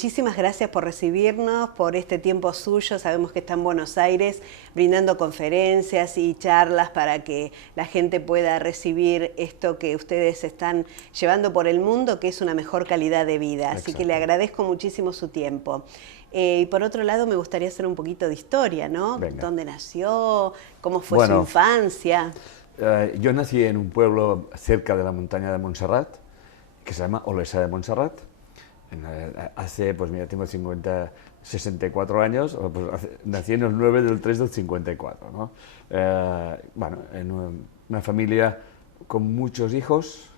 muchísimas gracias por recibirnos, por este tiempo suyo. Sabemos que está en Buenos Aires brindando conferencias y charlas para que la gente pueda recibir esto que ustedes están llevando por el mundo, que es una mejor calidad de vida. Así que le agradezco muchísimo su tiempo. Y por otro lado, me gustaría hacer un poquito de historia, ¿no? Venga. ¿Dónde nació? ¿Cómo fue su infancia? Yo nací en un pueblo cerca de la montaña de Montserrat, que se llama Olesa de Montserrat. Hace, pues mira, tengo 64 años, pues nací en el 9 del 3 del 54, ¿no? Bueno, en una familia con muchos hijos,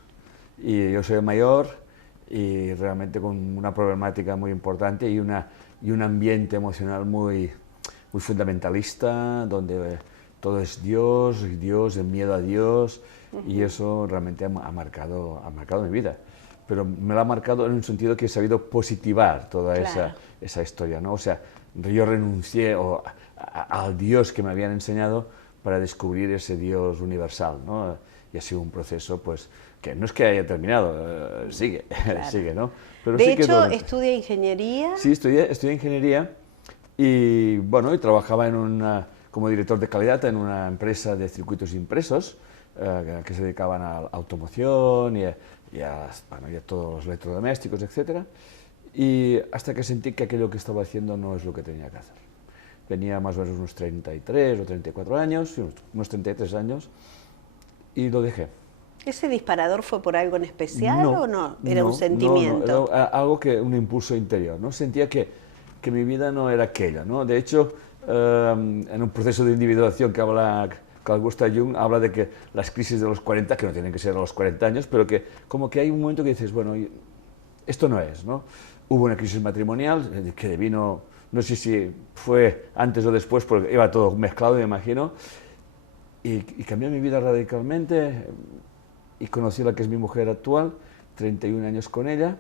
y yo soy el mayor, y realmente con una problemática muy importante y un ambiente emocional muy fundamentalista, donde todo es Dios, el miedo a Dios, y eso realmente ha marcado mi vida. Pero me lo ha marcado en un sentido que he sabido positivar toda esa historia, ¿no? O sea, yo renuncié al Dios que me habían enseñado para descubrir ese Dios universal, ¿no? Y ha sido un proceso, pues, que no es que haya terminado, sigue, sigue, ¿no? Pero de hecho, ¿estudia ingeniería? Sí, estudié ingeniería y, bueno, y trabajaba como director de calidad en una empresa de circuitos impresos que se dedicaban a la automoción y a todos los electrodomésticos, etc. Y hasta que sentí que aquello que estaba haciendo no es lo que tenía que hacer. Tenía más o menos unos 33 o 34 años, unos 33 años, y lo dejé. ¿Ese disparador fue por algo en especial o no? ¿Era un sentimiento? No, era algo un impulso interior, ¿no? Sentía que mi vida no era aquella, ¿no? De hecho, en un proceso de individuación que habla Carl Gustav Jung, habla de que las crisis de los 40, que no tienen que ser a los 40 años, pero que como que hay un momento que dices, bueno, esto no es, ¿no? Hubo una crisis matrimonial que vino, no sé si fue antes o después, porque iba todo mezclado, me imagino, y cambió mi vida radicalmente, y conocí a la que es mi mujer actual, 31 años con ella,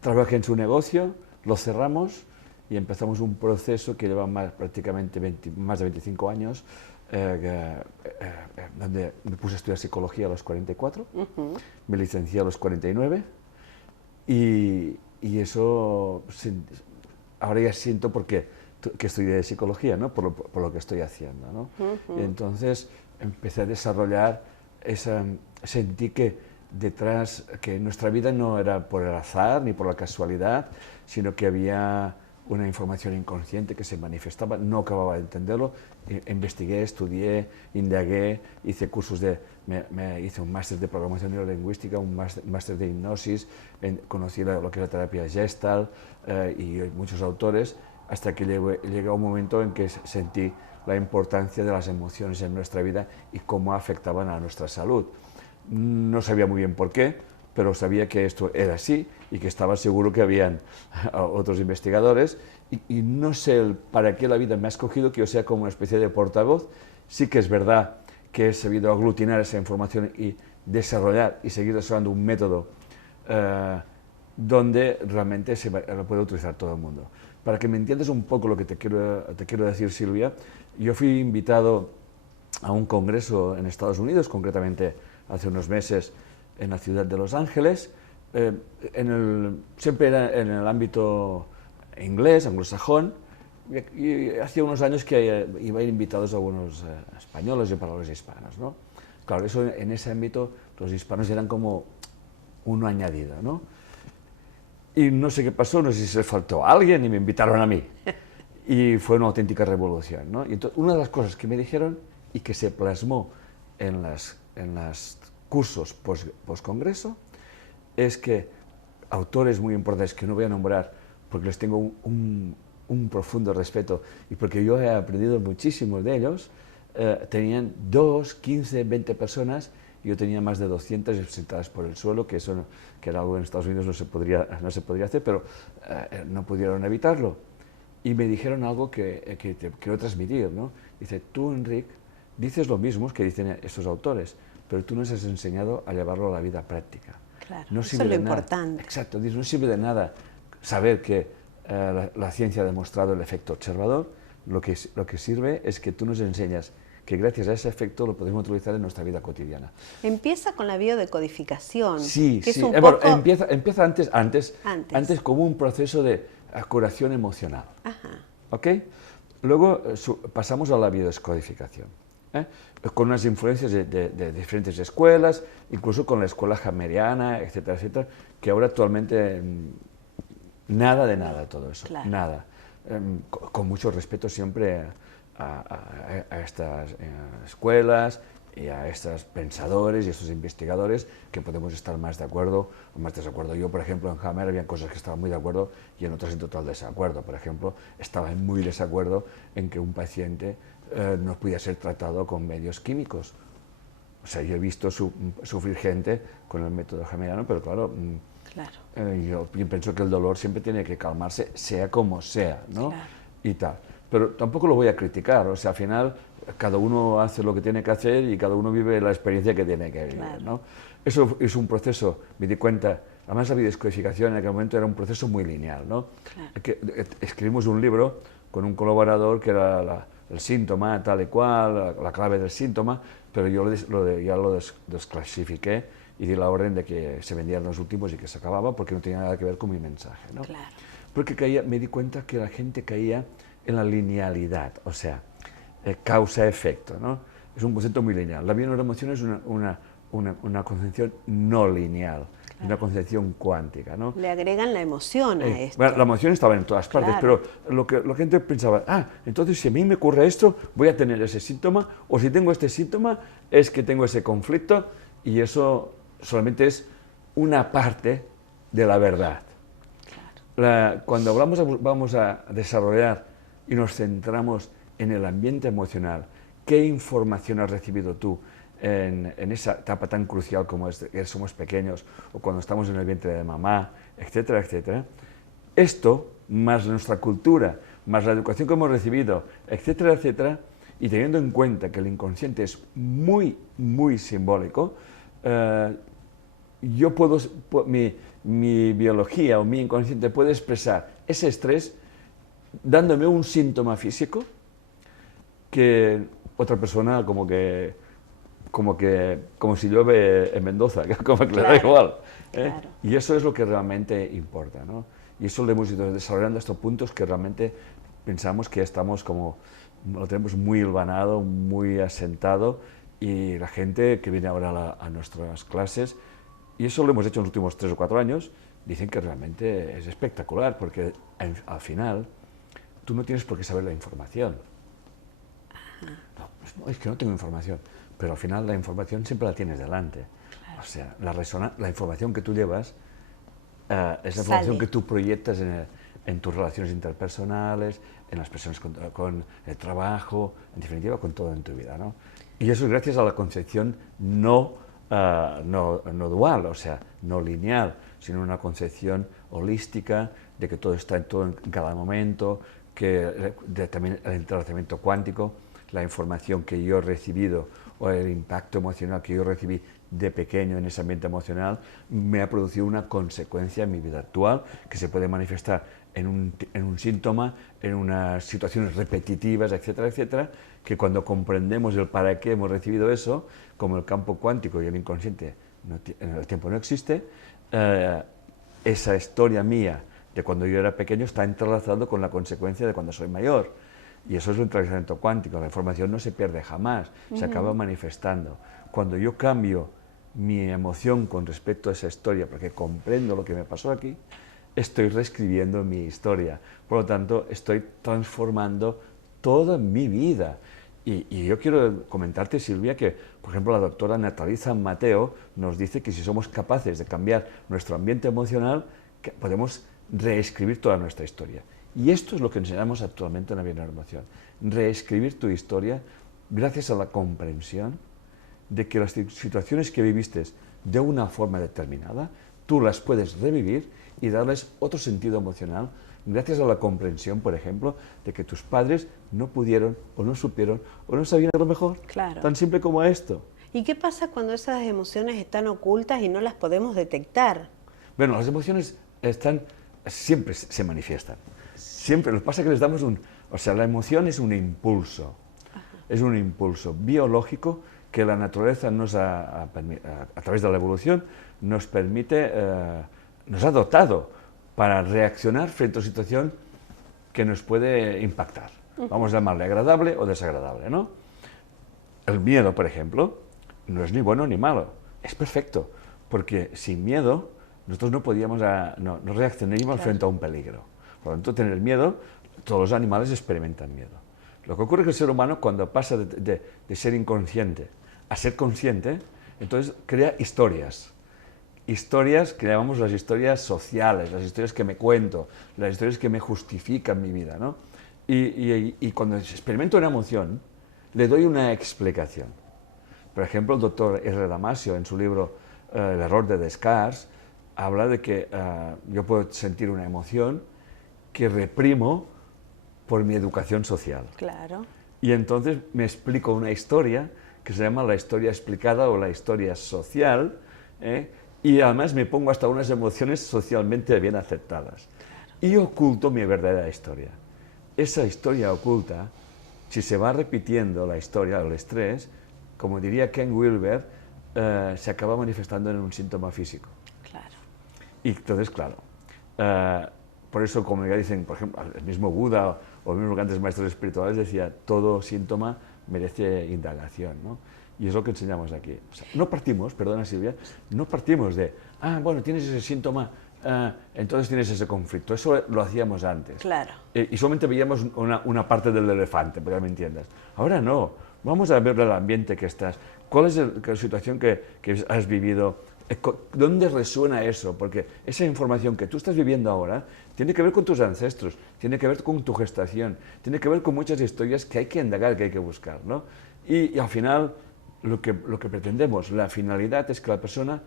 trabajé en su negocio, lo cerramos y empezamos un proceso que lleva prácticamente más de 25 años, donde me puse a estudiar psicología a los 44, me licencié a los 49 y eso ahora ya siento que estudié psicología, ¿no? por lo que estoy haciendo, ¿no? Y entonces empecé a desarrollar sentí que detrás, que nuestra vida no era por el azar ni por la casualidad, sino que había una información inconsciente que se manifestaba, no acababa de entenderlo, investigué, estudié, indagué, hice cursos hice un máster de programación neurolingüística, un máster de hipnosis, conocí lo que es la terapia Gestalt y muchos autores, hasta que llegó un momento en que sentí la importancia de las emociones en nuestra vida y cómo afectaban a nuestra salud. No sabía muy bien por qué, pero sabía que esto era así y que estaba seguro que habían otros investigadores y no sé para qué la vida me ha escogido que yo sea como una especie de portavoz. Sí que es verdad que he sabido aglutinar esa información y desarrollar y seguir desarrollando un método donde realmente lo puede utilizar todo el mundo. Para que me entiendas un poco lo que te quiero decir, Silvia, yo fui invitado a un congreso en Estados Unidos, concretamente hace unos meses en la ciudad de Los Ángeles, siempre era en el ámbito inglés, anglosajón, y hacía unos años que iba a ir invitados a algunos españoles y para los hispanos, ¿no? Claro, en ese ámbito los hispanos eran como uno añadido, ¿no? Y no sé qué pasó, no sé si se faltó a alguien y me invitaron a mí. Y fue una auténtica revolución, ¿no? Y entonces, una de las cosas que me dijeron y que se plasmó en los cursos post-congreso es que autores muy importantes que no voy a nombrar porque les tengo un profundo respeto y porque yo he aprendido muchísimo de ellos, tenían 2, 15, 20 personas y yo tenía más de 200 sentadas por el suelo, que era algo en Estados Unidos no se podría hacer, pero no pudieron evitarlo. Y me dijeron algo que te quiero transmitir, ¿no? Dice, tú, Enric, dices lo mismo que dicen estos autores, pero tú nos has enseñado a llevarlo a la vida práctica. Claro, no eso es lo importante. Exacto, dice, no sirve de nada saber que la ciencia ha demostrado el efecto observador, lo que sirve es que tú nos enseñas que gracias a ese efecto lo podemos utilizar en nuestra vida cotidiana. Empieza con la biodecodificación. Sí, que sí. es un Bueno, poco... empieza antes como un proceso de curación emocional. Ajá. ¿Ok? Luego pasamos a la biodescodificación, ¿eh? Con unas influencias de diferentes escuelas, incluso con la escuela hameriana, etcétera, etcétera, que ahora actualmente nada de nada todo eso, claro. nada. Con mucho respeto siempre a estas escuelas y a estos pensadores y estos investigadores que podemos estar más de acuerdo o más desacuerdo. Yo, por ejemplo, en Hammer había cosas que estaba muy de acuerdo y en otras en total desacuerdo. Por ejemplo, estaba en muy desacuerdo en que un paciente no podía ser tratado con medios químicos. O sea, yo he visto sufrir gente con el método hammeriano, pero claro, yo pienso que el dolor siempre tiene que calmarse, sea como sea, ¿no? Claro. Y tal. Pero tampoco lo voy a criticar, o sea, al final cada uno hace lo que tiene que hacer y cada uno vive la experiencia que tiene que vivir, claro. ¿no? Eso es un proceso, me di cuenta, además la biodescodificación en aquel momento era un proceso muy lineal, ¿no? Claro. Escribimos un libro con un colaborador que era el síntoma, tal y cual, la clave del síntoma, pero yo ya lo desclasifiqué y di la orden de que se vendieran los últimos y que se acababa porque no tenía nada que ver con mi mensaje, ¿no? Claro. Porque me di cuenta que la gente caía en la linealidad, o sea, causa-efecto, ¿no? Es un concepto muy lineal. La bioneuroemoción es una concepción no lineal, claro. Una concepción cuántica, ¿no? Le agregan la emoción a esto. Bueno, la emoción estaba en todas partes, claro. pero lo que la gente pensaba, entonces si a mí me ocurre esto, voy a tener ese síntoma, o si tengo este síntoma, es que tengo ese conflicto, y eso solamente es una parte de la verdad. Claro. Cuando vamos a desarrollar y nos centramos en el ambiente emocional, ¿qué información has recibido tú en esa etapa tan crucial como es que somos pequeños o cuando estamos en el vientre de mamá, etcétera, etcétera? Esto, más nuestra cultura, más la educación que hemos recibido, etcétera, etcétera, y teniendo en cuenta que el inconsciente es muy, muy simbólico, mi biología o mi inconsciente puede expresar ese estrés dándome un síntoma físico que otra persona como si llueve en Mendoza, como que claro, le da igual. Claro. Y eso es lo que realmente importa, ¿no? Y eso lo hemos ido desarrollando estos puntos que realmente pensamos que ya estamos lo tenemos muy hilvanado, muy asentado, y la gente que viene ahora a nuestras clases, y eso lo hemos hecho en los últimos 3 o 4 años, dicen que realmente es espectacular, porque al final tú no tienes por qué saber la información. No, es que no tengo información, pero al final la información siempre la tienes delante. Claro. O sea, la información que tú llevas es la información que tú proyectas en tus relaciones interpersonales, en las personas con el trabajo, en definitiva con todo en tu vida, ¿no? Y eso es gracias a la concepción no dual, o sea, no lineal, sino una concepción holística de que todo está en todo en cada momento, también el entrelazamiento cuántico, la información que yo he recibido o el impacto emocional que yo recibí de pequeño en ese ambiente emocional me ha producido una consecuencia en mi vida actual que se puede manifestar en un síntoma, en unas situaciones repetitivas, etcétera, etcétera, que cuando comprendemos el para qué hemos recibido eso, como el campo cuántico y el inconsciente en el tiempo no existe, esa historia mía de cuando yo era pequeño está entrelazado con la consecuencia de cuando soy mayor. Y eso es un entrelazamiento cuántico, la información no se pierde jamás, se acaba manifestando. Cuando yo cambio mi emoción con respecto a esa historia, porque comprendo lo que me pasó aquí, estoy reescribiendo mi historia. Por lo tanto, estoy transformando toda mi vida. Y yo quiero comentarte, Silvia, que, por ejemplo, la doctora Nathalie San Mateo nos dice que si somos capaces de cambiar nuestro ambiente emocional, que podemos reescribir toda nuestra historia. Y esto es lo que enseñamos actualmente en la bioneuroemoción. Reescribir tu historia gracias a la comprensión de que las situaciones que viviste de una forma determinada, tú las puedes revivir y darles otro sentido emocional gracias a la comprensión, por ejemplo, de que tus padres no pudieron o no supieron o no sabían lo mejor. Claro. Tan simple como esto. ¿Y qué pasa cuando esas emociones están ocultas y no las podemos detectar? Bueno, las emociones siempre se manifiestan. Siempre. Lo que pasa es que les damos o sea, la emoción es un impulso. Ajá. es un impulso biológico que la naturaleza a través de la evolución nos permite, nos ha dotado para reaccionar frente a una situación que nos puede impactar. Vamos a llamarle agradable o desagradable, ¿no? El miedo, por ejemplo, no es ni bueno ni malo, es perfecto, porque sin miedo nosotros no reaccionaríamos frente a un peligro. Por lo tanto, tener miedo, todos los animales experimentan miedo. Lo que ocurre es que el ser humano, cuando pasa de ser inconsciente a ser consciente, entonces crea historias. Historias que llamamos las historias sociales, las historias que me cuento, las historias que me justifican mi vida, ¿no? Y cuando experimento una emoción, le doy una explicación. Por ejemplo, el doctor R. Damasio, en su libro El error de Descartes, habla de que yo puedo sentir una emoción que reprimo por mi educación social. Claro. Y entonces me explico una historia que se llama la historia explicada o la historia social, y además me pongo hasta unas emociones socialmente bien aceptadas. Claro. Y oculto mi verdadera historia. Esa historia oculta, si se va repitiendo la historia del estrés, como diría Ken Wilber, se acaba manifestando en un síntoma físico. Claro. Y entonces, claro, por eso, como ya dicen, por ejemplo, el mismo Buda o los mismos grandes maestros espirituales decía, todo síntoma merece indagación, ¿no? Y es lo que enseñamos aquí. O sea, no partimos, perdona Silvia, no partimos de, bueno, tienes ese síntoma, entonces tienes ese conflicto. Eso lo hacíamos antes. Claro. Y solamente veíamos una parte del elefante, para que me entiendas. Ahora no, vamos a ver el ambiente que estás, cuál es la situación que has vivido, ¿dónde resuena eso? Porque esa información que tú estás viviendo ahora tiene que ver con tus ancestros, tiene que ver con tu gestación, tiene que ver con muchas historias que hay que indagar, que hay que buscar, ¿no? Y al final, lo que pretendemos, la finalidad es que la persona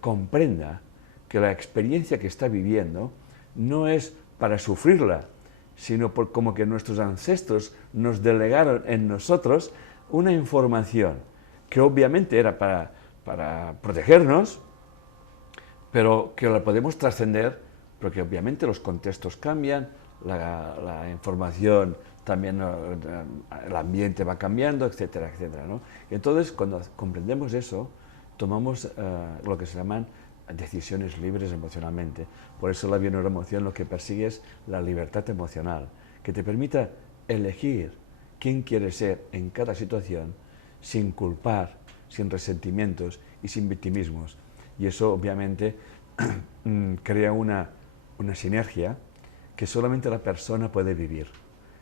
comprenda que la experiencia que está viviendo no es para sufrirla, sino como que nuestros ancestros nos delegaron en nosotros una información que obviamente era para protegernos, pero que la podemos trascender porque obviamente los contextos cambian, la información también, el ambiente va cambiando, etcétera, etcétera, ¿no? Entonces, cuando comprendemos eso, tomamos lo que se llaman decisiones libres emocionalmente. Por eso la bioneuroemoción lo que persigue es la libertad emocional, que te permita elegir quién quieres ser en cada situación sin culpar, sin resentimientos y sin victimismos. Y eso obviamente crea una sinergia que solamente la persona puede vivir.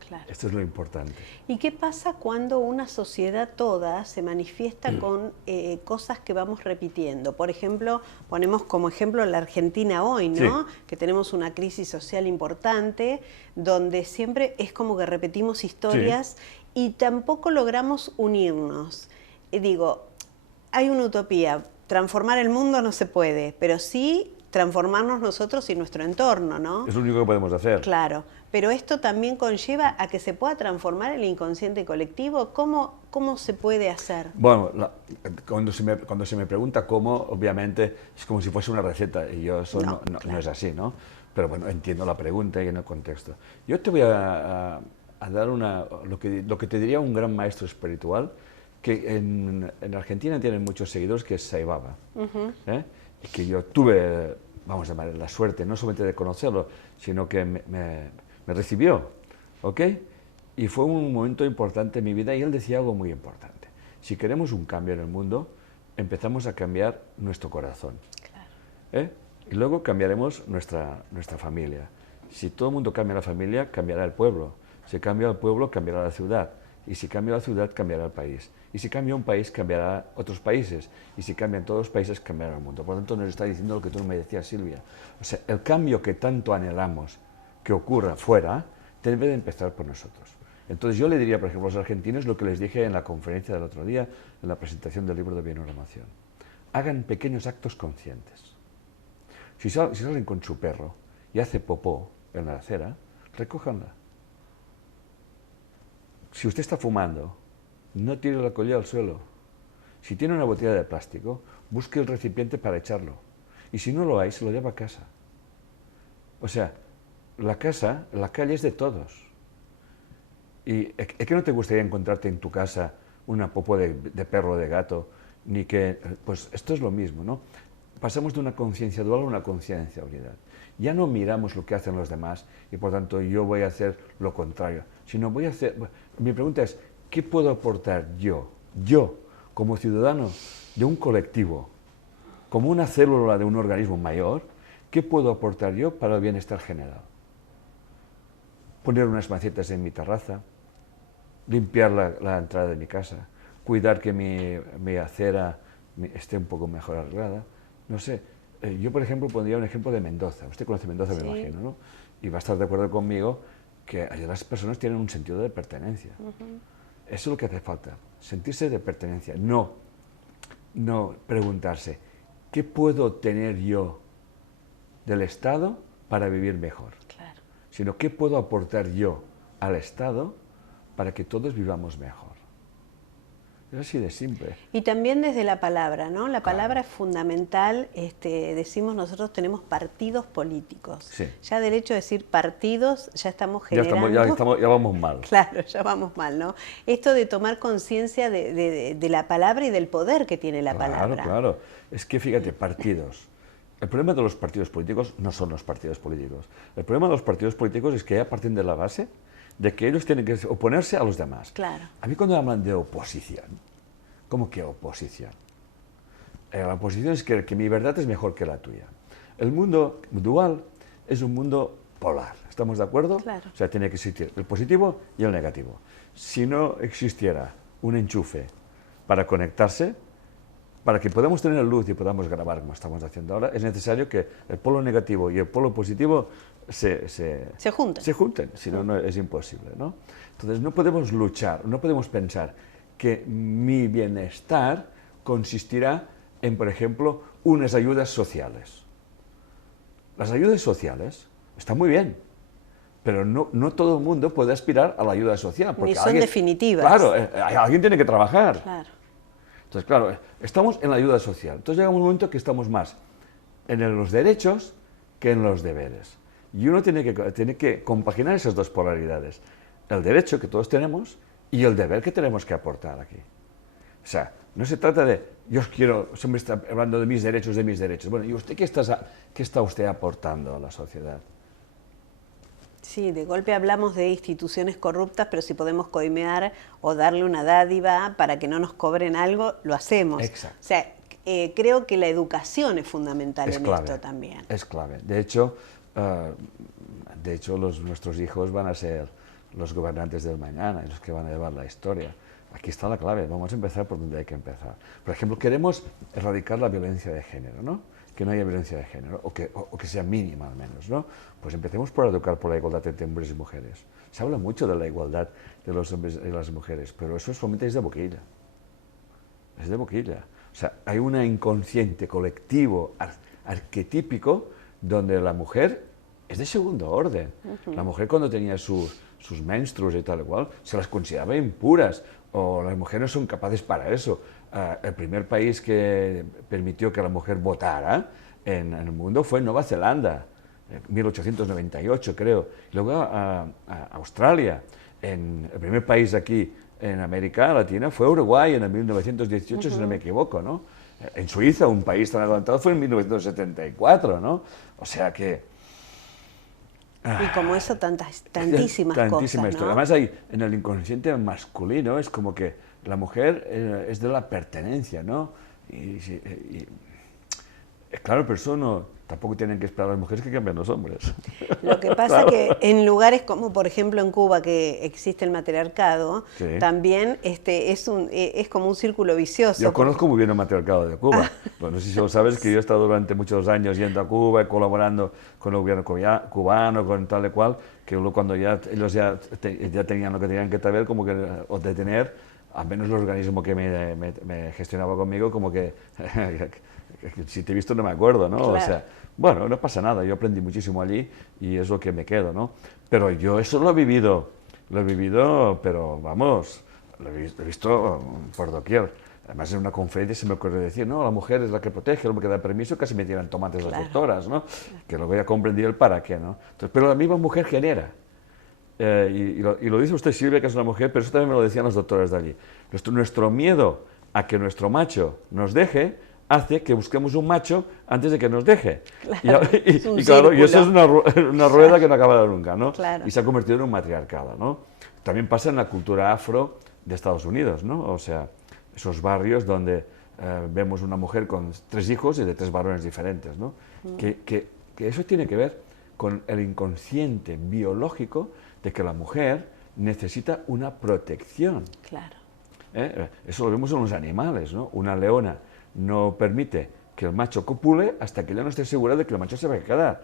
Claro. Esto es lo importante. ¿Y qué pasa cuando una sociedad toda se manifiesta con cosas que vamos repitiendo? Por ejemplo, ponemos como ejemplo la Argentina hoy, ¿no? Sí. Que tenemos una crisis social importante, donde siempre es como que repetimos historias, sí, y tampoco logramos unirnos. Digo, hay una utopía, transformar el mundo no se puede, pero sí transformarnos nosotros y nuestro entorno, ¿no? Es lo único que podemos hacer. Claro, pero esto también conlleva a que se pueda transformar el inconsciente colectivo. ¿Cómo se puede hacer? Bueno, cuando se me pregunta cómo, obviamente es como si fuese una receta, y yo eso no es así, ¿no? Pero bueno, entiendo la pregunta y en el contexto. Yo te voy a dar lo que te diría un gran maestro espiritual, que en Argentina tienen muchos seguidores, que es Sai Baba. Y que yo tuve, vamos a llamar, la suerte no solamente de conocerlo, sino que me recibió, ¿ok? Y fue un momento importante en mi vida, y él decía algo muy importante. Si queremos un cambio en el mundo, empezamos a cambiar nuestro corazón. Claro. Y luego cambiaremos nuestra familia. Si todo el mundo cambia la familia, cambiará el pueblo. Si cambia el pueblo, cambiará la ciudad. Y si cambia la ciudad, cambiará el país. Y si cambia un país, cambiará otros países. Y si cambian todos los países, cambiará el mundo. Por lo tanto, nos está diciendo lo que tú me decías, Silvia. O sea, el cambio que tanto anhelamos que ocurra fuera, debe de empezar por nosotros. Entonces yo le diría, por ejemplo, a los argentinos lo que les dije en la conferencia del otro día, en la presentación del libro de bioneuroemoción. Hagan pequeños actos conscientes. Si salen con su perro y hace popó en la acera, recójanla. Si usted está fumando, no tire la colilla al suelo. Si tiene una botella de plástico, busque el recipiente para echarlo. Y si no lo hay, se lo lleva a casa. O sea, la calle es de todos. Y es que no te gustaría encontrarte en tu casa una popó de perro o de gato, ni que... Pues esto es lo mismo, ¿no? Pasamos de una conciencia dual a una concienciabilidad. Ya no miramos lo que hacen los demás y por tanto yo voy a hacer lo contrario, sino voy a hacer... Mi pregunta es, ¿qué puedo aportar yo, como ciudadano de un colectivo, como una célula de un organismo mayor, qué puedo aportar yo para el bienestar general? Poner unas macetas en mi terraza, limpiar la entrada de mi casa, cuidar que mi acera esté un poco mejor arreglada, no sé. Yo, por ejemplo, pondría un ejemplo de Mendoza. Usted conoce Mendoza, Sí. me imagino, ¿no? Y va a estar de acuerdo conmigo que allí las personas tienen un sentido de pertenencia. Eso es lo que hace falta, sentirse de pertenencia. No preguntarse, ¿qué puedo tener yo del Estado para vivir mejor? Claro. Sino, ¿qué puedo aportar yo al Estado para que todos vivamos mejor? Es así de simple. Y también desde la palabra, ¿no? La Claro. palabra es fundamental. Decimos nosotros tenemos partidos políticos. Sí. Ya del hecho de decir partidos, ya estamos generando... Ya vamos mal. Claro, ya vamos mal, ¿no? Esto de tomar conciencia de la palabra y del poder que tiene la palabra. Claro. Es que fíjate, partidos. El problema de los partidos políticos no son los partidos políticos. El problema de los partidos políticos es que ya parten de la base de que ellos tienen que oponerse a los demás. Claro. A mí cuando hablan de oposición, ¿cómo que oposición? La oposición es que mi verdad es mejor que la tuya. El mundo dual es un mundo polar, ¿estamos de acuerdo? Claro. O sea, tiene que existir el positivo y el negativo. Si no existiera un enchufe para conectarse, para que podamos tener luz y podamos grabar como estamos haciendo ahora, es necesario que el polo negativo y el polo positivo se junten, si no, es imposible, ¿no? Entonces no podemos luchar, no podemos pensar que mi bienestar consistirá en, por ejemplo, unas ayudas sociales. Las ayudas sociales están muy bien, pero no todo el mundo puede aspirar a la ayuda social. Ni son definitivas. Claro, alguien tiene que trabajar. Claro. Entonces, claro, estamos en la ayuda social. Entonces llega un momento que estamos más en los derechos que en los deberes. Y uno tiene que compaginar esas dos polaridades. El derecho que todos tenemos y el deber que tenemos que aportar aquí. O sea, no se trata de, siempre está hablando de mis derechos. Bueno, ¿y usted qué está usted aportando a la sociedad? Sí, de golpe hablamos de instituciones corruptas, pero si podemos coimear o darle una dádiva para que no nos cobren algo, lo hacemos. Exacto. O sea, creo que la educación es fundamental en clave, esto también. Es clave. De hecho, nuestros hijos van a ser los gobernantes del mañana, los que van a llevar la historia. Aquí está la clave, vamos a empezar por donde hay que empezar. Por ejemplo, queremos erradicar la violencia de género, ¿no? Que no haya violencia de género, o que sea mínima al menos, ¿no? Pues empecemos por educar por la igualdad entre hombres y mujeres. Se habla mucho de la igualdad de los hombres y las mujeres, pero eso solamente es de boquilla. Es de boquilla. O sea, hay un inconsciente colectivo, arquetípico, donde la mujer es de segundo orden. La mujer cuando tenía sus menstruos y tal y cual, se las consideraba impuras, o las mujeres no son capaces para eso. El primer país que permitió que la mujer votara en el mundo fue Nueva Zelanda, en 1898 creo. Luego Australia. El primer país aquí en América Latina fue Uruguay en el 1918, si no me equivoco, ¿no? En Suiza, un país tan adelantado, fue en 1974, ¿no? O sea que... Y como eso, tantísimas cosas, ¿no? Además, hay, en el inconsciente masculino es como que la mujer es de la pertenencia, ¿no? Claro, pero eso tampoco tienen que esperar las mujeres que cambien los hombres. Lo que pasa es que en lugares como, por ejemplo, en Cuba, que existe el matriarcado, sí, también es como un círculo vicioso. Yo conozco muy bien el matriarcado de Cuba. Bueno, no sé si lo sabes, que yo he estado durante muchos años yendo a Cuba, colaborando con el gobierno cubano, con tal y cual, que luego cuando ellos ya tenían lo que tenían que saber, como que, o detener, al menos el organismo que me gestionaba conmigo, como que si te he visto no me acuerdo, ¿no? Claro. O sea, bueno, no pasa nada, yo aprendí muchísimo allí y es lo que me quedo, ¿no? Pero yo eso lo he vivido, pero vamos, lo he visto por doquier. Además, en una conferencia se me ocurrió decir, no, la mujer es la que protege, el hombre que da permiso, casi me tiran tomates las doctoras, ¿no? Que luego ya comprendí el para qué, ¿no? Entonces, pero la misma mujer genera. y lo dice usted, Silvia, que es una mujer, pero eso también me lo decían los doctores de allí. Nuestro miedo a que nuestro macho nos deje hace que busquemos un macho antes de que nos deje. Claro, y claro, y eso es una rueda que no acaba nunca, ¿no? Claro. Y se ha convertido en un matriarcado, ¿no? También pasa en la cultura afro de Estados Unidos, ¿no? O sea, esos barrios donde vemos una mujer con 3 hijos y de 3 varones diferentes, ¿no? Que eso tiene que ver con el inconsciente biológico de que la mujer necesita una protección. Claro. Eso lo vemos en los animales, ¿no? Una leona no permite que el macho copule hasta que ella no esté segura de que el macho se va a quedar.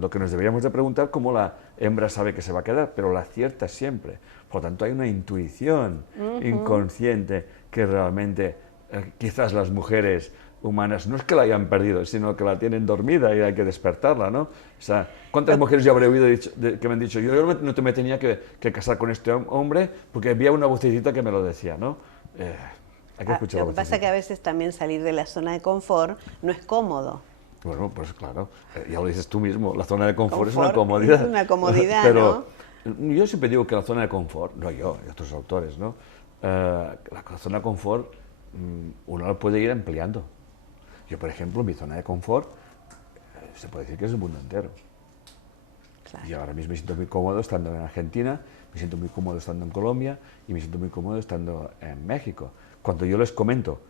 Lo que nos deberíamos de preguntar cómo la hembra sabe que se va a quedar, pero la acierta siempre. Por lo tanto, hay una intuición inconsciente que realmente quizás las mujeres humanas no es que la hayan perdido, sino que la tienen dormida y hay que despertarla, ¿no? O sea, ¿cuántas mujeres yo habré oído que me han dicho, yo no me tenía que casar con este hombre porque había una vocecita que me lo decía, ¿no? Hay que escuchar Lo que pasa es que a veces también salir de la zona de confort no es cómodo. Bueno, pues claro, ya lo dices tú mismo, la zona de confort es una comodidad. Es una comodidad, pero ¿no? yo siempre digo que la zona de confort, no yo, y otros autores, ¿no? La zona de confort uno la puede ir ampliando. Yo, por ejemplo, mi zona de confort se puede decir que es el mundo entero. Claro. Y ahora mismo me siento muy cómodo estando en Argentina, me siento muy cómodo estando en Colombia y me siento muy cómodo estando en México. Cuando yo les comento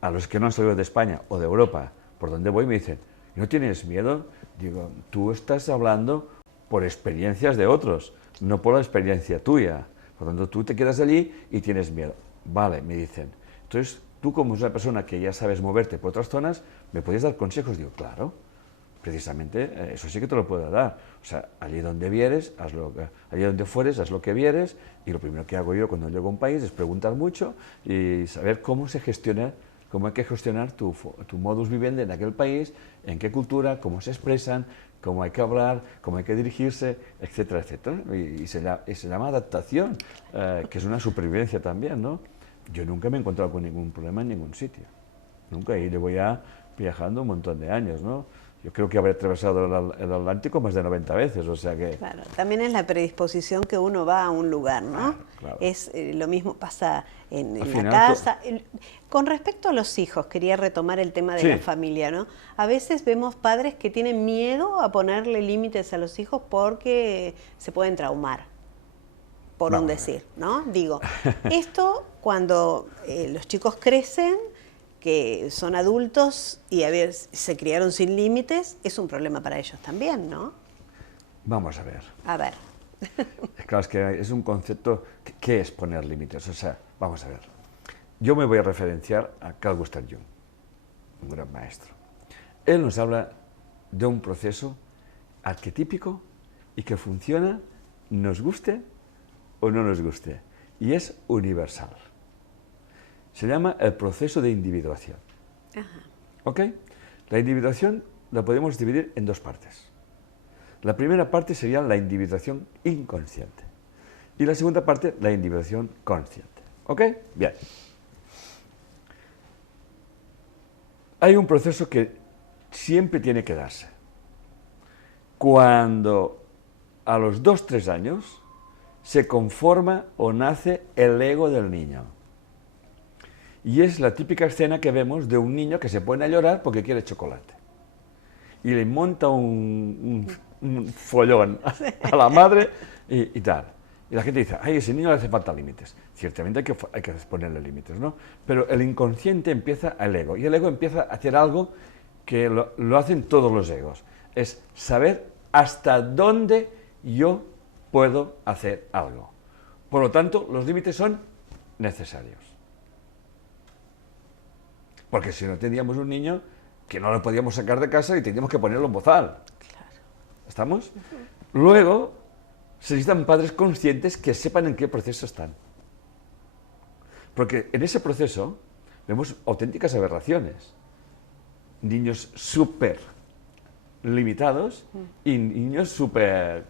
a los que no han salido de España o de Europa por dónde voy, me dicen, ¿no tienes miedo? Digo, tú estás hablando por experiencias de otros, no por la experiencia tuya. Por lo tanto, tú te quedas allí y tienes miedo. Vale, me dicen. Entonces, tú como una persona que ya sabes moverte por otras zonas, ¿me puedes dar consejos? Digo, claro, precisamente eso sí que te lo puedo dar. O sea, allí donde vieres, allí donde fueres, haz lo que vieres, y lo primero que hago yo cuando llego a un país es preguntar mucho y saber cómo se gestiona, cómo hay que gestionar tu modus vivendi en aquel país, en qué cultura, cómo se expresan, cómo hay que hablar, cómo hay que dirigirse, etcétera, etcétera. Y se llama adaptación, que es una supervivencia también, ¿no? Yo nunca me he encontrado con ningún problema en ningún sitio. Nunca, y llevo ya viajando un montón de años, ¿no? Yo creo que habré atravesado el Atlántico más de 90 veces, o sea que... Claro, también es la predisposición que uno va a un lugar, ¿no? Claro. Es lo mismo pasa en la casa. Con respecto a los hijos, quería retomar el tema de la familia, ¿no? A veces vemos padres que tienen miedo a ponerle límites a los hijos porque se pueden traumar, por un decir, ¿no? Digo, esto cuando los chicos crecen, que son adultos y se criaron sin límites, es un problema para ellos también, ¿no? Vamos a ver. A ver. Claro, es que es un concepto, ¿qué es poner límites? O sea, vamos a ver. Yo me voy a referenciar a Carl Gustav Jung, un gran maestro. Él nos habla de un proceso arquetípico y que funciona, nos guste o no nos guste, y es universal. Se llama el proceso de individuación. Ajá. ¿Ok? La individuación la podemos dividir en 2 partes. La primera parte sería la individuación inconsciente y la segunda parte, la individuación consciente. ¿Ok? Bien. Hay un proceso que siempre tiene que darse. Cuando a los 2-3 años se conforma o nace el ego del niño. Y es la típica escena que vemos de un niño que se pone a llorar porque quiere chocolate. Y le monta un follón a la madre y tal. Y la gente dice, ay, ese niño le hace falta límites. Ciertamente hay que ponerle límites, ¿no? Pero el inconsciente empieza al ego. Y el ego empieza a hacer algo que lo hacen todos los egos. Es saber hasta dónde yo puedo hacer algo. Por lo tanto, los límites son necesarios. Porque si no tendríamos un niño que no lo podíamos sacar de casa y tendríamos que ponerlo en bozal. Claro. ¿Estamos? Luego, se necesitan padres conscientes que sepan en qué proceso están. Porque en ese proceso vemos auténticas aberraciones. Niños súper limitados y niños súper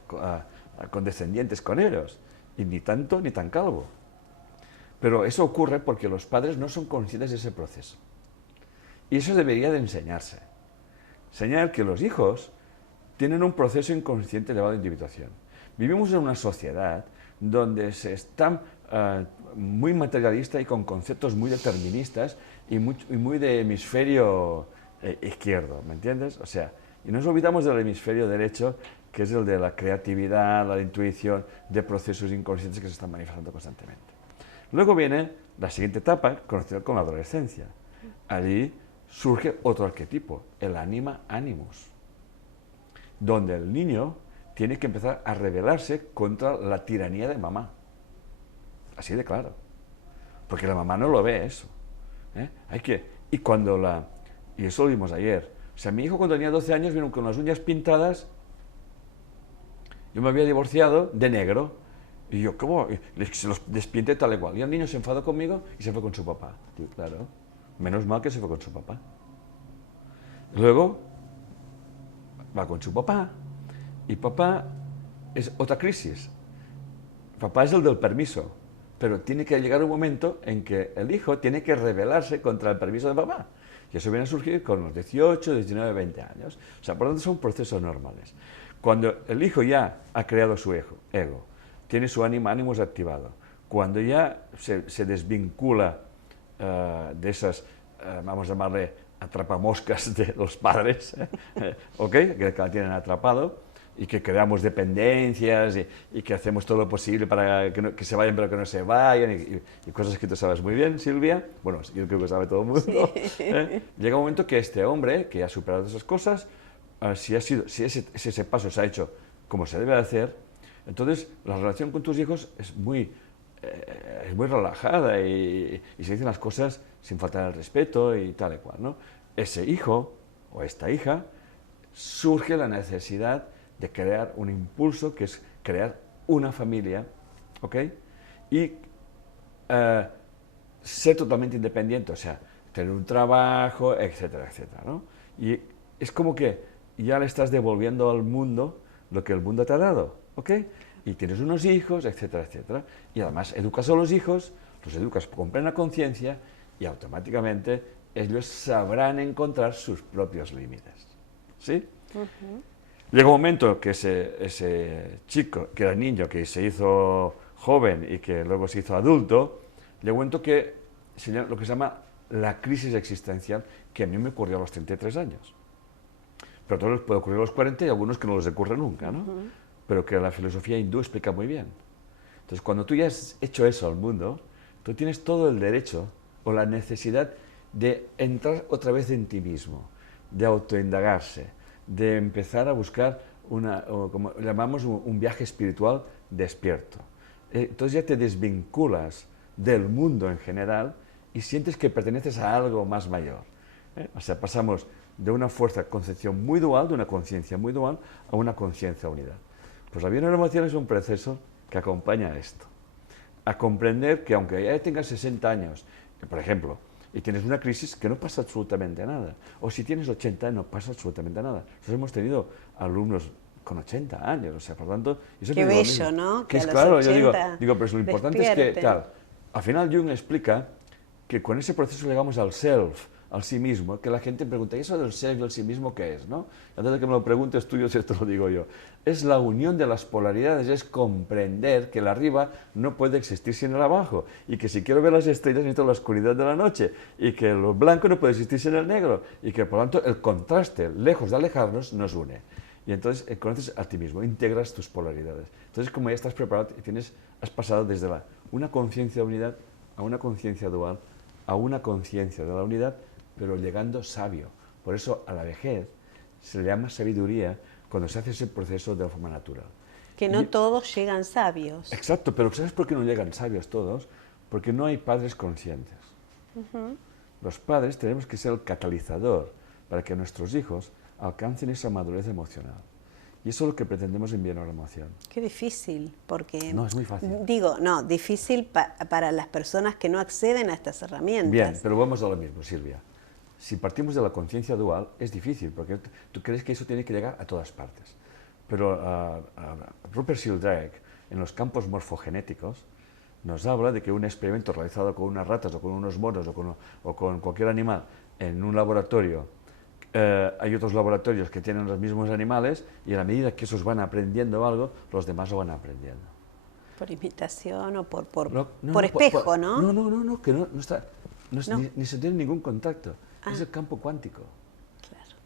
condescendientes con ellos. Y ni tanto ni tan calvo. Pero eso ocurre porque los padres no son conscientes de ese proceso. Y eso debería de enseñarse. Enseñar que los hijos tienen un proceso inconsciente elevado de individuación. vivimos en una sociedad donde se está muy materialista y con conceptos muy deterministas y muy de hemisferio izquierdo, ¿me entiendes? O sea, y nos olvidamos del hemisferio derecho, que es el de la creatividad, la intuición, de procesos inconscientes que se están manifestando constantemente. Luego viene la siguiente etapa, conocida como la adolescencia. Allí surge otro arquetipo, el anima animus, donde el niño tiene que empezar a rebelarse contra la tiranía de mamá. Así de claro. Porque la mamá no lo ve eso. Y eso lo vimos ayer. O sea, mi hijo cuando tenía 12 años vino con las uñas pintadas. Yo me había divorciado de negro. Y yo, ¿cómo? Se los despinté tal y cual. Y el niño se enfadó conmigo y se fue con su papá. Digo, claro, menos mal que se fue con su papá. Luego va con su papá. Y papá es otra crisis. Papá es el del permiso. Pero tiene que llegar un momento en que el hijo tiene que rebelarse contra el permiso de papá. Y eso viene a surgir con los 18, 19, 20 años. O sea, por lo tanto son procesos normales. Cuando el hijo ya ha creado su ego, tiene su animus activado, cuando ya se desvincula de esas, vamos a llamarle, atrapamoscas de los padres, ¿ok? Que la tienen atrapado, y que creamos dependencias y que hacemos todo lo posible para que se vayan pero que no se vayan y cosas que tú sabes muy bien, Silvia. Bueno, yo creo que sabe todo el mundo. Sí. Llega un momento que este hombre, que ha superado esas cosas, si ese paso se ha hecho como se debe hacer, entonces la relación con tus hijos es muy relajada y se dicen las cosas sin faltar al respeto y tal y cual, ¿no? Ese hijo o esta hija surge la necesidad de crear un impulso que es crear una familia, ¿ok? Y ser totalmente independiente, o sea, tener un trabajo, etcétera, etcétera, ¿no? Y es como que ya le estás devolviendo al mundo lo que el mundo te ha dado, ¿ok? Y tienes unos hijos, etcétera, etcétera. Y además educas a los hijos, los educas con plena conciencia y automáticamente ellos sabrán encontrar sus propios límites, ¿sí? Uh-huh. Llega un momento que ese chico, que era niño, que se hizo joven y que luego se hizo adulto, llega un momento que lo que se llama la crisis existencial, que a mí me ocurrió a los 33 años. Pero a todos les puede ocurrir a los 40 y a algunos que no les ocurre nunca, ¿no? Uh-huh. Pero que la filosofía hindú explica muy bien. Entonces, cuando tú ya has hecho eso al mundo, tú tienes todo el derecho o la necesidad de entrar otra vez en ti mismo, de autoindagarse, de empezar a buscar como llamamos, un viaje espiritual despierto. Entonces ya te desvinculas del mundo en general y sientes que perteneces a algo más mayor. O sea, pasamos de una concepción muy dual, de una conciencia muy dual, a una conciencia unidad. Pues la bioneuroemoción es un proceso que acompaña a esto. A comprender que aunque ya tengas 60 años, por ejemplo, y tienes una crisis, que no pasa absolutamente nada. O si tienes 80, no pasa absolutamente nada. Nosotros hemos tenido alumnos con 80 años, o sea, por tanto... Eso qué bello, ¿no? Que es claro, yo digo, pero lo importante es que, tal, al final Jung explica que con ese proceso llegamos al self, al sí mismo, que la gente pregunta, ¿y eso del self y el sí mismo qué es? ¿No? Antes de que me lo preguntes tú, yo sé, esto lo digo yo. Es la unión de las polaridades, es comprender que el arriba no puede existir sin el abajo, y que si quiero ver las estrellas necesito la oscuridad de la noche, y que lo blanco no puede existir sin el negro, y que por lo tanto el contraste, lejos de alejarnos, nos une. Y entonces conoces a ti mismo, integras tus polaridades. Entonces, como ya estás preparado, has pasado desde una conciencia de unidad a una conciencia dual, a una conciencia de la unidad, pero llegando sabio. Por eso a la vejez se le llama sabiduría cuando se hace ese proceso de forma natural. Que no todos llegan sabios. Exacto, pero ¿sabes por qué no llegan sabios todos? Porque no hay padres conscientes. Uh-huh. Los padres tenemos que ser el catalizador para que nuestros hijos alcancen esa madurez emocional. Y eso es lo que pretendemos en bioneuroemoción. Qué difícil, porque... No, es muy fácil. Digo, no, difícil para las personas que no acceden a estas herramientas. Bien, pero vamos a lo mismo, Silvia. Si partimos de la conciencia dual, es difícil, porque tú crees que eso tiene que llegar a todas partes. Pero Rupert Sheldrake, en los campos morfogenéticos, nos habla de que un experimento realizado con unas ratas o con unos monos o con cualquier animal en un laboratorio hay otros laboratorios que tienen los mismos animales y a la medida que esos van aprendiendo algo, los demás lo van aprendiendo. Por imitación o por No, espejo, ¿no? No, que no está, No. Ni se tiene ningún contacto. Es el campo cuántico. Claro.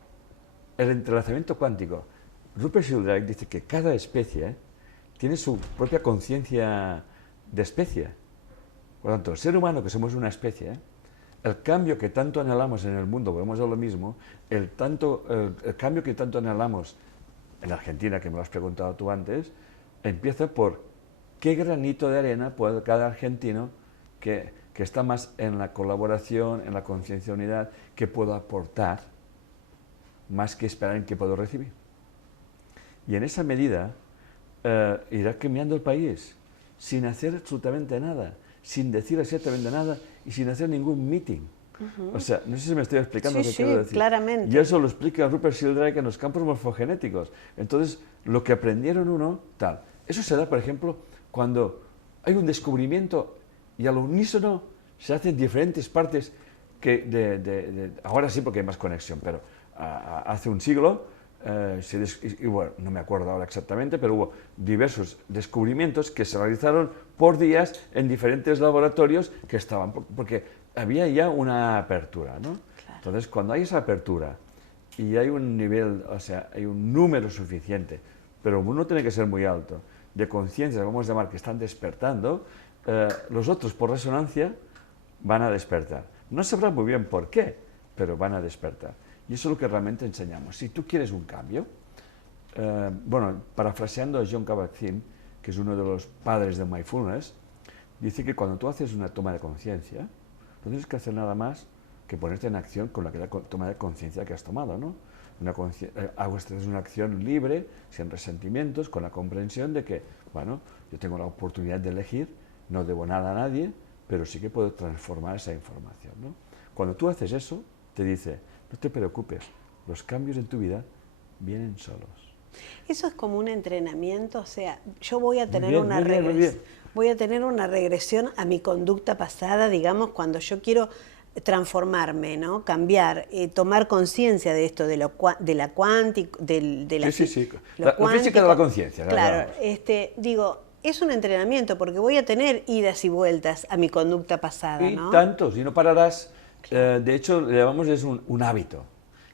El entrelazamiento cuántico. Rupert Sheldrake dice que cada especie tiene su propia conciencia de especie. Por lo tanto, el ser humano, que somos una especie, el cambio que tanto anhelamos en el mundo, volvemos a lo mismo, el cambio que tanto anhelamos en Argentina, que me lo has preguntado tú antes, empieza por qué granito de arena puede cada argentino que está más en la colaboración, en la conciencia de unidad, que puedo aportar, más que esperar en qué puedo recibir. Y en esa medida irá cambiando el país, sin hacer absolutamente nada, sin decir absolutamente nada y sin hacer ningún meeting. O sea, no sé si me estoy explicando lo que quiero decir. Claramente. Y eso lo explica Rupert Sheldrake en los campos morfogenéticos. Entonces, lo que aprendieron uno, tal. Eso se da, por ejemplo, cuando hay un descubrimiento y al unísono se hacen diferentes partes que ahora sí porque hay más conexión, pero hace un siglo, bueno, no me acuerdo ahora exactamente, pero hubo diversos descubrimientos que se realizaron por días en diferentes laboratorios que estaban, porque había ya una apertura, ¿no? Claro. Entonces, cuando hay esa apertura y hay un nivel, o sea, hay un número suficiente, pero uno tiene que ser muy alto, de conciencia, vamos a llamar, que están despertando, los otros por resonancia van a despertar. No sabrán muy bien por qué, pero van a despertar. Y eso es lo que realmente enseñamos. Si tú quieres un cambio, bueno, parafraseando a Jon Kabat-Zinn, que es uno de los padres de Mindfulness, dice que cuando tú haces una toma de conciencia, no tienes que hacer nada más que ponerte en acción con la toma de conciencia que has tomado, ¿no? Hago esta es una acción libre, sin resentimientos, con la comprensión de que, bueno, yo tengo la oportunidad de elegir, no debo nada a nadie, pero sí que puedo transformar esa información, ¿no? Cuando tú haces eso, te dice, no te preocupes, los cambios en tu vida vienen solos. Eso es como un entrenamiento, o sea, yo voy a tener voy a tener una regresión a mi conducta pasada, digamos, cuando yo quiero transformarme, ¿no? Cambiar, tomar conciencia de esto, de la cuántica, La física de la conciencia. Claro, digo, es un entrenamiento porque voy a tener idas y vueltas a mi conducta pasada, y ¿no? tantos, y no pararás. De hecho, le llamamos un hábito.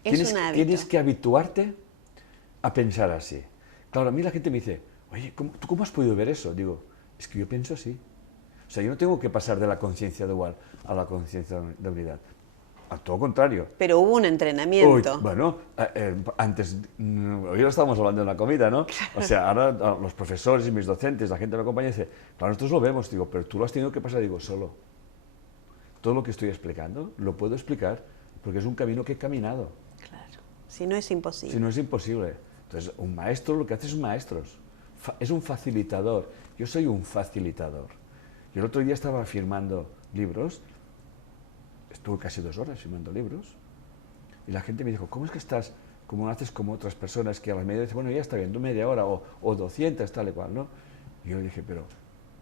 Tienes que habituarte a pensar así. Claro, a mí la gente me dice, oye, ¿tú cómo has podido ver eso? Digo, es que yo pienso así. O sea, yo no tengo que pasar de la conciencia dual a la conciencia de unidad. A todo contrario. Pero hubo un entrenamiento. Bueno, antes, hoy lo estábamos hablando en la comida, ¿no? O sea, ahora los profesores y mis docentes, la gente de la compañía dice, claro, nosotros lo vemos, digo, pero tú lo has tenido que pasar, digo, solo. Todo lo que estoy explicando lo puedo explicar porque es un camino que he caminado. Claro, si no es imposible. Si no es imposible. Entonces, un maestro lo que hace es maestros. Es un facilitador. Yo soy un facilitador. Yo el otro día estaba firmando libros, estuve casi 2 horas firmando libros, y la gente me dijo, ¿cómo es que estás, como no haces como otras personas que a la media dicen, bueno, ya está bien, media hora o 200, tal y cual, ¿no? Y yo le dije, pero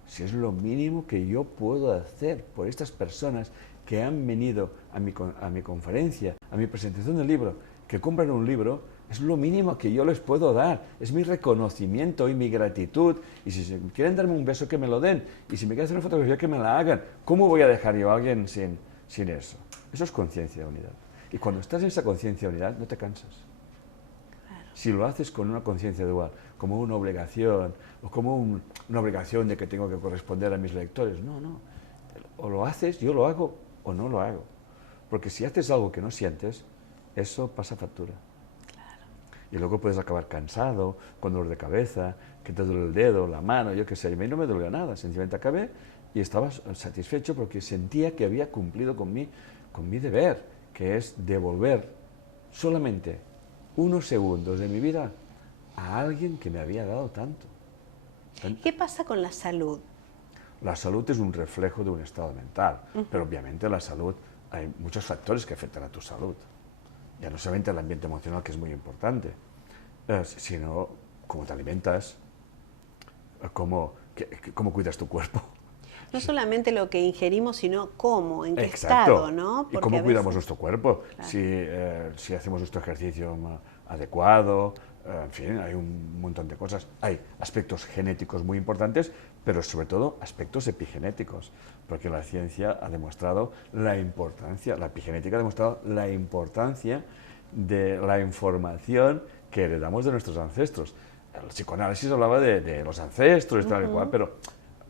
si es lo mínimo que yo puedo hacer por estas personas que han venido a mi conferencia, a mi presentación del libro, que compran un libro, es lo mínimo que yo les puedo dar, es mi reconocimiento y mi gratitud, y si quieren darme un beso que me lo den, y si me quieren hacer una fotografía que me la hagan. ¿Cómo voy a dejar yo a alguien sin eso? Eso es conciencia de unidad. Y cuando estás en esa conciencia de unidad no te cansas. Claro. Si lo haces con una conciencia dual, como una obligación, o como una obligación de que tengo que corresponder a mis lectores, no. O lo haces, yo lo hago, o no lo hago. Porque si haces algo que no sientes, eso pasa factura. Y luego puedes acabar cansado, con dolor de cabeza, que te duele el dedo, la mano, yo qué sé. A mí no me dolió nada, sencillamente acabé y estaba satisfecho porque sentía que había cumplido con mi deber, que es devolver solamente unos segundos de mi vida a alguien que me había dado tanto. ¿Qué pasa con la salud? La salud es un reflejo de un estado mental, pero obviamente la salud, hay muchos factores que afectan a tu salud. Ya no solamente el ambiente emocional, que es muy importante, sino cómo te alimentas, cómo cuidas tu cuerpo. No solamente lo que ingerimos, sino cómo, en qué Exacto. estado, ¿no? Y cómo cuidamos nuestro cuerpo, Claro. si hacemos nuestro ejercicio adecuado, en fin, hay un montón de cosas. Hay aspectos genéticos muy importantes, pero sobre todo aspectos epigenéticos, porque la ciencia ha demostrado la importancia, la epigenética ha demostrado la importancia de la información que heredamos de nuestros ancestros. El psicoanálisis hablaba de los ancestros y tal y cual, pero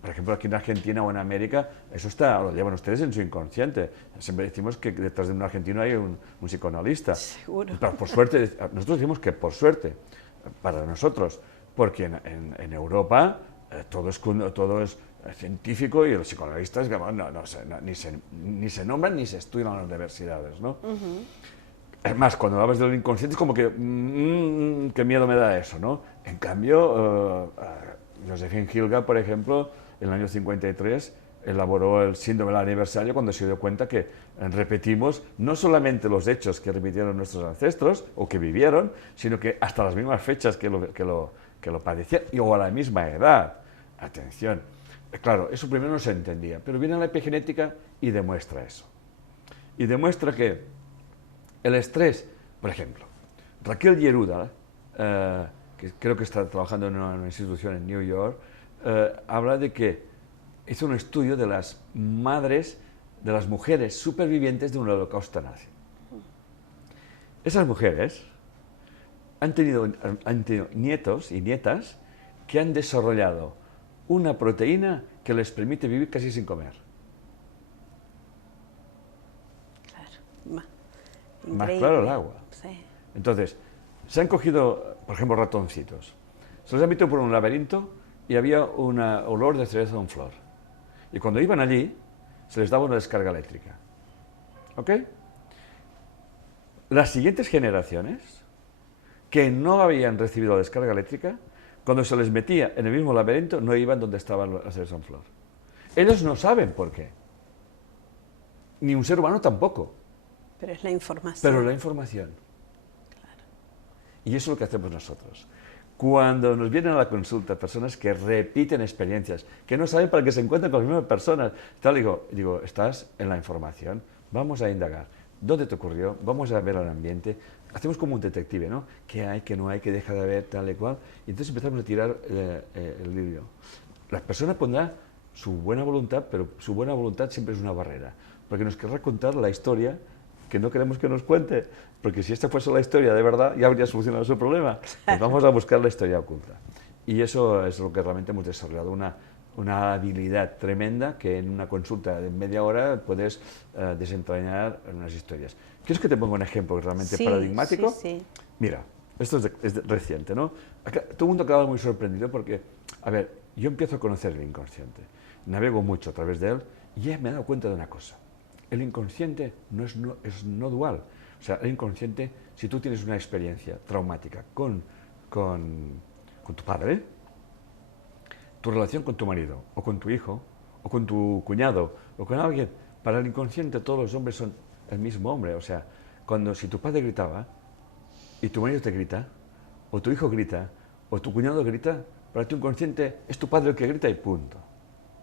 por ejemplo, aquí en Argentina o en América, eso lo llevan ustedes en su inconsciente. Siempre decimos que detrás de un argentino hay un psicoanalista. Seguro. Pero por suerte, nosotros decimos que por suerte, para nosotros, porque en Europa todo es científico y los psicoanalistas ni se nombran ni se estudian en las universidades, ¿no? Es más, cuando hablas del inconsciente es como que, qué miedo me da eso, ¿no? En cambio, Josephine Hilger, por ejemplo, en el año 53 elaboró el síndrome del aniversario cuando se dio cuenta que repetimos no solamente los hechos que repitieron nuestros ancestros o que vivieron, sino que hasta las mismas fechas que lo padecían o a la misma edad. Atención. Claro, eso primero no se entendía, pero viene la epigenética y demuestra eso. Y demuestra que el estrés, por ejemplo, Raquel Yeruda, que creo que está trabajando en una institución en New York, habla de que hizo un estudio de las madres, de las mujeres supervivientes de un holocausto nazi. Esas mujeres han tenido nietos y nietas que han desarrollado una proteína que les permite vivir casi sin comer. Claro, Más claro el agua. Sí. Entonces, se han cogido, por ejemplo, ratoncitos. Se los han metido por un laberinto y había un olor de cereza en flor. Y cuando iban allí, se les daba una descarga eléctrica. ¿Ok? Las siguientes generaciones, que no habían recibido la descarga eléctrica, cuando se les metía en el mismo laberinto, no iban donde estaba la cereza en flor. Ellos no saben por qué. Ni un ser humano tampoco. Pero es la información. Pero la información. Claro. Y eso es lo que hacemos nosotros. Cuando nos vienen a la consulta personas que repiten experiencias, que no saben para qué se encuentran con las mismas personas, tal, digo, estás en la información, vamos a indagar. ¿Dónde te ocurrió? Vamos a ver el ambiente. Hacemos como un detective, ¿no? ¿Qué hay, qué no hay, qué deja de haber, tal y cual? Y entonces empezamos a tirar el hilo. La persona pondrá su buena voluntad, pero su buena voluntad siempre es una barrera, porque nos querrá contar la historia que no queremos que nos cuente, porque si esta fuese la historia de verdad, ya habría solucionado su problema. Pues vamos a buscar la historia oculta. Y eso es lo que realmente hemos desarrollado, una habilidad tremenda que en una consulta de media hora puedes desentrañar unas historias. ¿Quieres que te ponga un ejemplo realmente paradigmático? Sí. Mira, esto es reciente, ¿no? Todo el mundo acaba muy sorprendido porque, a ver, yo empiezo a conocer el inconsciente, navego mucho a través de él y ya me he dado cuenta de una cosa. El inconsciente es no dual. O sea, el inconsciente, si tú tienes una experiencia traumática con tu padre, tu relación con tu marido, o con tu hijo, o con tu cuñado, o con alguien, para el inconsciente todos los hombres son el mismo hombre. O sea, si tu padre gritaba, y tu marido te grita, o tu hijo grita, o tu cuñado grita, para tu inconsciente es tu padre el que grita y punto.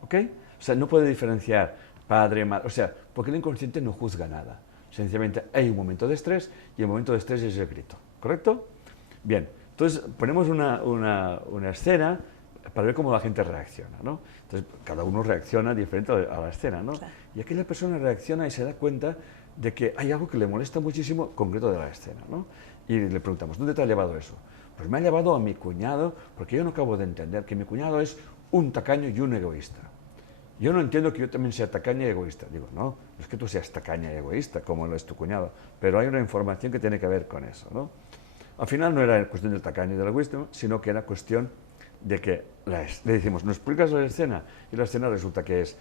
¿Ok? O sea, no puede diferenciar padre, madre, o sea, porque el inconsciente no juzga nada. Sencillamente hay un momento de estrés y el momento de estrés es el grito. ¿Correcto? Bien, entonces ponemos una escena para ver cómo la gente reacciona, ¿no? Entonces, cada uno reacciona diferente a la escena, ¿no? Claro. Y aquella persona reacciona y se da cuenta de que hay algo que le molesta muchísimo concreto de la escena, ¿no? Y le preguntamos, ¿dónde te ha llevado eso? Pues me ha llevado a mi cuñado, porque yo no acabo de entender que mi cuñado es un tacaño y un egoísta. Yo no entiendo que yo también sea tacaña y egoísta. Digo, no es que tú seas tacaña y egoísta, como lo es tu cuñado, pero hay una información que tiene que ver con eso, ¿no? Al final no era cuestión del tacaño y del egoísmo, sino que era cuestión de que le decimos, ¿nos explicas la escena? Y la escena resulta que es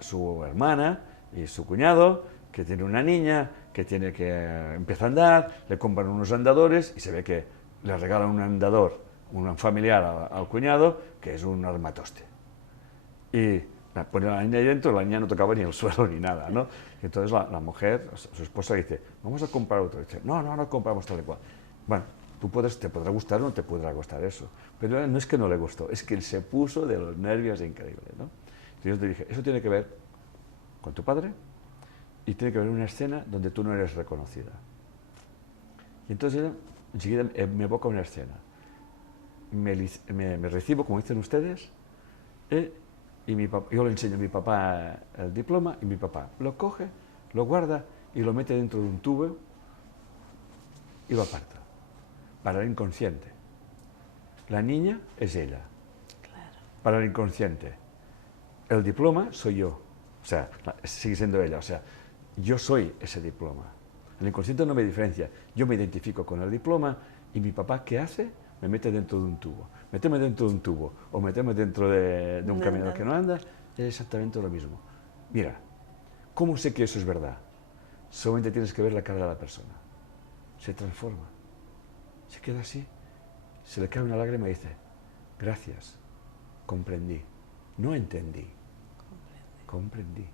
su hermana y su cuñado, que tiene una niña, que tiene que empieza a andar, le compran unos andadores y se ve que le regalan un andador, un familiar al cuñado, que es un armatoste. Y pone a la niña ahí dentro, la niña no tocaba ni el suelo ni nada, ¿no? Y entonces la mujer, su esposa, dice, vamos a comprar otro. Y dice, no compramos tal y cual. Bueno, te podrá gustar o no te podrá gustar eso. Pero no es que no le gustó, es que él se puso de los nervios increíbles, ¿no? Yo te dije, eso tiene que ver con tu padre y tiene que ver una escena donde tú no eres reconocida. Y entonces ella enseguida me evoca una escena. Me recibo, como dicen ustedes, y yo le enseño a mi papá el diploma y mi papá lo coge, lo guarda y lo mete dentro de un tubo y lo aparta, para el inconsciente. La niña es ella. Claro. Para el inconsciente. El diploma soy yo. O sea, sigue siendo ella. O sea, yo soy ese diploma. El inconsciente no me diferencia. Yo me identifico con el diploma y mi papá, ¿qué hace? Me mete dentro de un tubo. Meterme dentro de un tubo o meterme dentro de un camión que no anda es exactamente lo mismo. Mira, ¿cómo sé que eso es verdad? Solamente tienes que ver la cara de la persona. Se transforma. Se queda así. Se le cae una lágrima y dice, gracias, comprendí. No entendí. Comprendí.